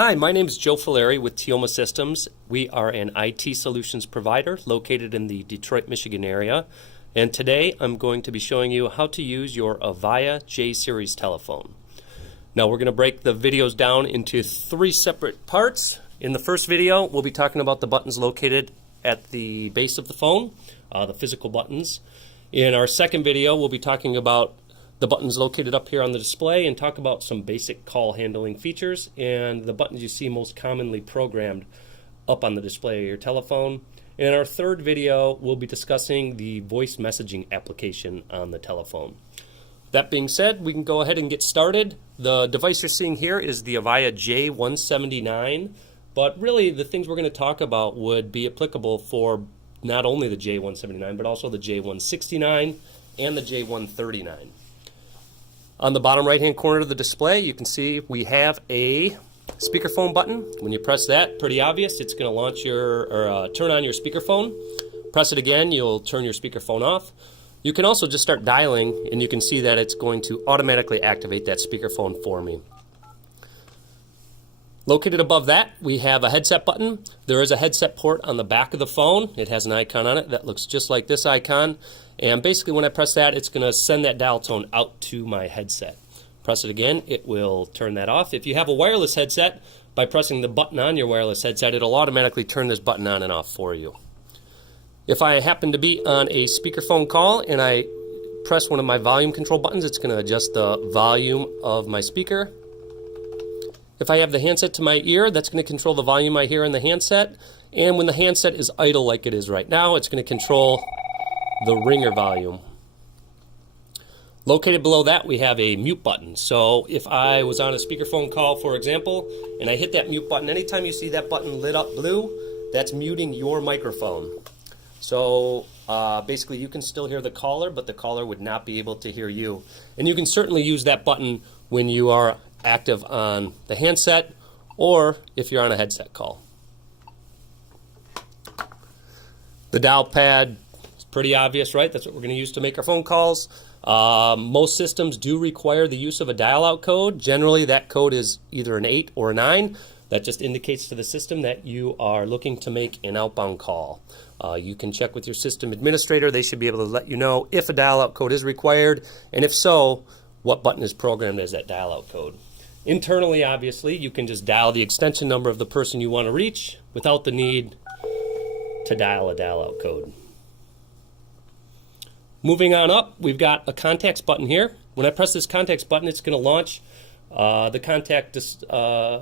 Hi, my name is Joe Fileri with Tioma Systems. We are an IT solutions provider located in the Detroit, Michigan area. And today I'm going to be showing you how to use your Avaya J Series telephone. Now we're going to break the videos down into three separate parts. In the first video, we'll be talking about the buttons located at the base of the phone, the physical buttons. In our second video, we'll be talking about the buttons located up here on the display and talk about some basic call handling features and the buttons you see most commonly programmed up on the display of your telephone. In our third video, we'll be discussing the voice messaging application on the telephone. That being said, we can go ahead and get started. The device you're seeing here is the Avaya J179, but really the things we're going to talk about would be applicable for not only the J179, but also the J169 and the J139. On the bottom right hand corner of the display, you can see we have a speakerphone button. When you press that, pretty obvious, it's going to launch turn on your speakerphone. Press it again, you'll turn your speakerphone off. You can also just start dialing, and you can see that it's going to automatically activate that speakerphone for me. Located above that, we have a headset button. There is a headset port on the back of the phone. It has an icon on it that looks just like this icon. And basically when I press that, it's going to send that dial tone out to my headset. Press it again, it will turn that off. If you have a wireless headset, by pressing the button on your wireless headset, it'll automatically turn this button on and off for you. If I happen to be on a speakerphone call and I press one of my volume control buttons, it's going to adjust the volume of my speaker. If I have the handset to my ear, that's going to control the volume I hear in the handset. And when the handset is idle like it is right now, it's going to control the ringer volume. Located below that, we have a mute button. So if I was on a speakerphone call, for example, and I hit that mute button, anytime you see that button lit up blue, that's muting your microphone. So basically you can still hear the caller, but the caller would not be able to hear you. And you can certainly use that button when you are active on the handset or if you're on a headset call. The dial pad is pretty obvious, right? That's what we're going to use to make our phone calls. Most systems do require the use of a dial-out code. Generally, that code is either an 8 or a 9. That just indicates to the system that you are looking to make an outbound call. You can check with your system administrator. They should be able to let you know if a dial-out code is required, and if so, what button is programmed as that dial-out code. Internally, obviously, you can just dial the extension number of the person you want to reach without the need to dial a dial-out code. Moving on up, we've got a contacts button here. When I press this contacts button, it's going to launch the contact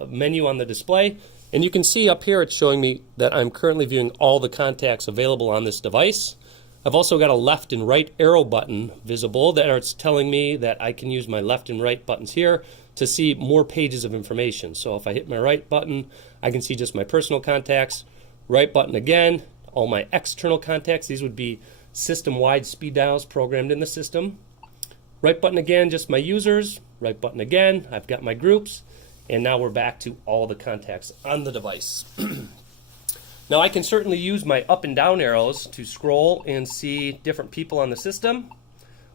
menu on the display. And you can see up here it's showing me that I'm currently viewing all the contacts available on this device. I've also got a left and right arrow button visible that are telling me that I can use my left and right buttons here to see more pages of information. So if I hit my right button, I can see just my personal contacts. Right button again, all my external contacts. These would be system-wide speed dials programmed in the system. Right button again, just my users. Right button again, I've got my groups. And now we're back to all the contacts on the device. Now I can certainly use my up and down arrows to scroll and see different people on the system,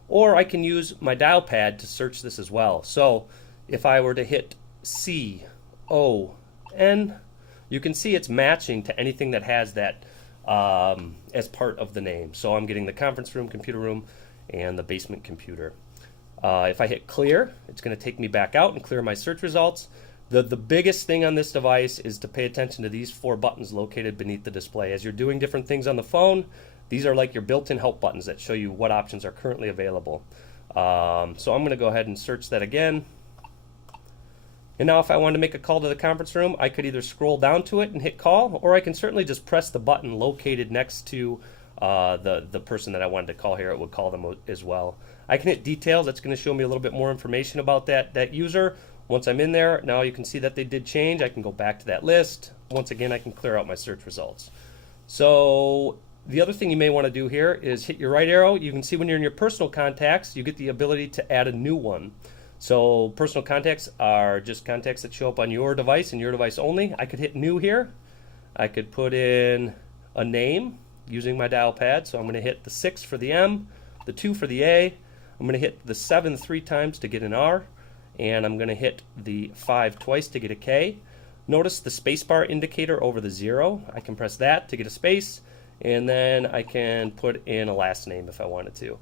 or I can use my dial pad to search this as well. So if I were to hit C, O, N, you can see it's matching to anything that has that as part of the name. So I'm getting the conference room, computer room, and the basement computer. If I hit clear, it's going to take me back out and clear my search results. The biggest thing on this device is to pay attention to these 4 buttons located beneath the display. As you're doing different things on the phone, these are like your built-in help buttons that show you what options are currently available. So I'm going to go ahead and search that again. And now if I wanted to make a call to the conference room, I could either scroll down to it and hit call, or I can certainly just press the button located next to the person that I wanted to call here. It would call them as well. I can hit details. That's going to show me a little bit more information about that user. Once I'm in there, now you can see that they did change. I can go back to that list. Once again, I can clear out my search results. So the other thing you may want to do here is hit your right arrow. You can see when you're in your personal contacts, you get the ability to add a new one. So personal contacts are just contacts that show up on your device and your device only. I could hit new here. I could put in a name using my dial pad. So I'm going to hit the 6 for the M, the 2 for the A. I'm going to hit the 7 3 times to get an R. And I'm going to hit the 5 twice to get a K. Notice the spacebar indicator over the 0. I can press that to get a space, and then I can put in a last name if I wanted to.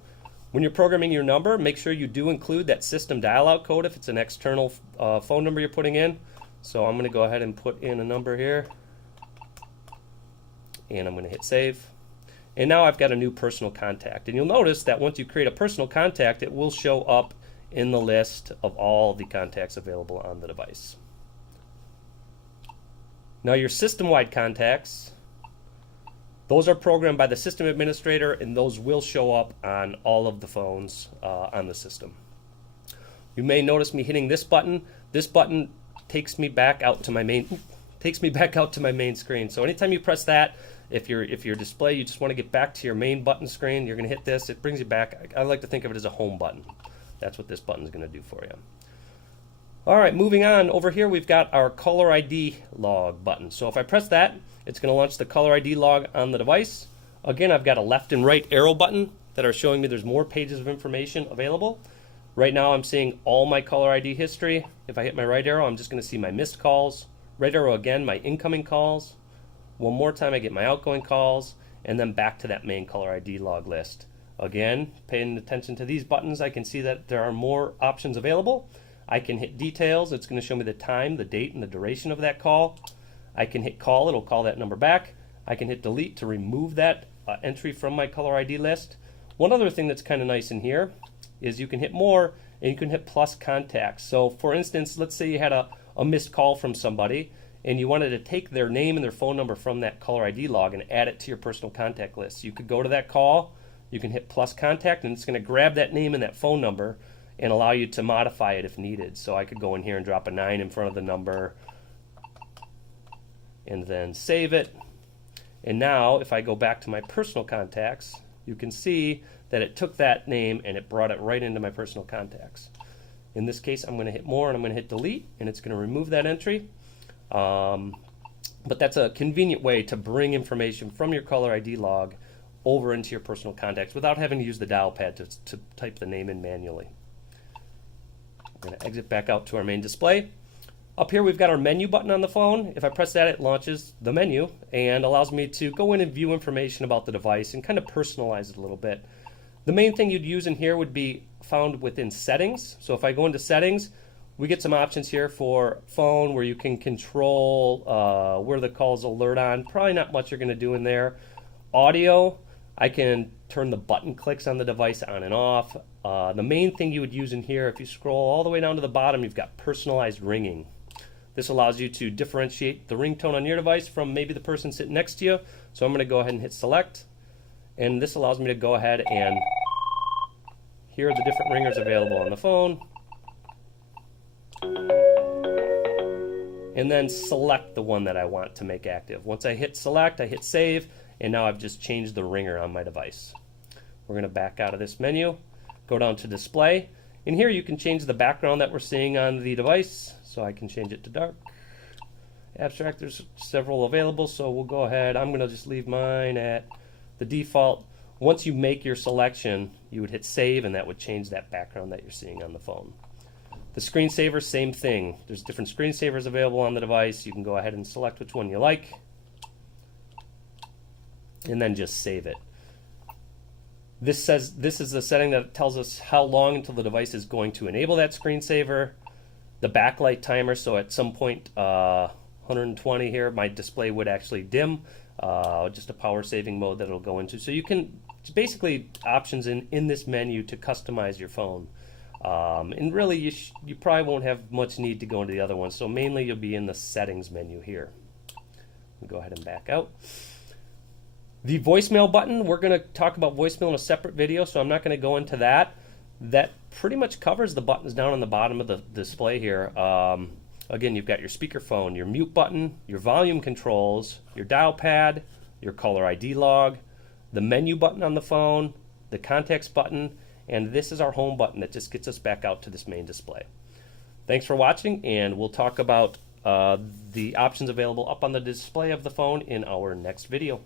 When you're programming your number, make sure you do include that system dial-out code if it's an external phone number you're putting in. So I'm going to go ahead and put in a number here, and I'm going to hit save. And now I've got a new personal contact. And you'll notice that once you create a personal contact, it will show up in the list of all the contacts available on the device. Now your system-wide contacts, those are programmed by the system administrator, and those will show up on all of the phones on the system. You may notice me hitting this button. This button takes me back out to my main screen. So anytime you press that, if your display, you just want to get back to your main button screen, you're going to hit this. It brings you back. I like to think of it as a home button. That's what this button is going to do for you. All right, moving on. Over here, we've got our caller ID log button. So if I press that, it's going to launch the caller ID log on the device. Again, I've got a left and right arrow button that are showing me there's more pages of information available. Right now, I'm seeing all my caller ID history. If I hit my right arrow, I'm just going to see my missed calls. Right arrow again, my incoming calls. One more time, I get my outgoing calls, and then back to that main caller ID log list. Again, paying attention to these buttons, I can see that there are more options available. I can hit details. It's going to show me the time, the date, and the duration of that call. I can hit call. It'll call that number back. I can hit delete to remove that entry from my caller ID list. One other thing that's kind of nice in here is you can hit more, and you can hit plus contacts. So for instance, let's say you had a missed call from somebody, and you wanted to take their name and their phone number from that caller ID log and add it to your personal contact list. You could go to that call, you can hit plus contact, and it's going to grab that name and that phone number and allow you to modify it if needed. So I could go in here and drop a 9 in front of the number and then save it. And now if I go back to my personal contacts, you can see that it took that name and it brought it right into my personal contacts. In this case, I'm going to hit more and I'm going to hit delete, and it's going to remove that entry. But that's a convenient way to bring information from your caller ID log over into your personal contacts without having to use the dial pad to type the name in manually. I'm going to exit back out to our main display. Up here we've got our menu button on the phone. If I press that, it launches the menu and allows me to go in and view information about the device and kind of personalize it a little bit. The main thing you'd use in here would be found within settings. So if I go into settings, we get some options here for phone where you can control where the calls alert on. Probably not much you're going to do in there. Audio, I can turn the button clicks on the device on and off. The main thing you would use in here, if you scroll all the way down to the bottom, you've got personalized ringing. This allows you to differentiate the ringtone on your device from maybe the person sitting next to you. So I'm going to go ahead and hit select, and this allows me to go ahead and hear the different ringers available on the phone, and then select the one that I want to make active. Once I hit select, I hit save, and now I've just changed the ringer on my device. We're going to back out of this menu, go down to display, and here you can change the background that we're seeing on the device. So I can change it to dark. Abstract, there's several available, so we'll go ahead. I'm going to just leave mine at the default. Once you make your selection, you would hit save, and that would change that background that you're seeing on the phone. The screensaver, same thing. There's different screensavers available on the device. You can go ahead and select which one you like, and then just save it. This is the setting that tells us how long until the device is going to enable that screensaver. The backlight timer, so at some point 120 here, my display would actually dim, just a power saving mode that it'll go into. So you can, it's basically options in this menu to customize your phone. And really you probably won't have much need to go into the other ones, so mainly you'll be in the settings menu here. Go ahead and back out. The voicemail button, we're going to talk about voicemail in a separate video, so I'm not going to go into that. That pretty much covers the buttons down on the bottom of the display here. Again, you've got your speakerphone, your mute button, your volume controls, your dial pad, your caller ID log, the menu button on the phone, the contacts button, and this is our home button that just gets us back out to this main display. Thanks for watching, and we'll talk about the options available up on the display of the phone in our next video.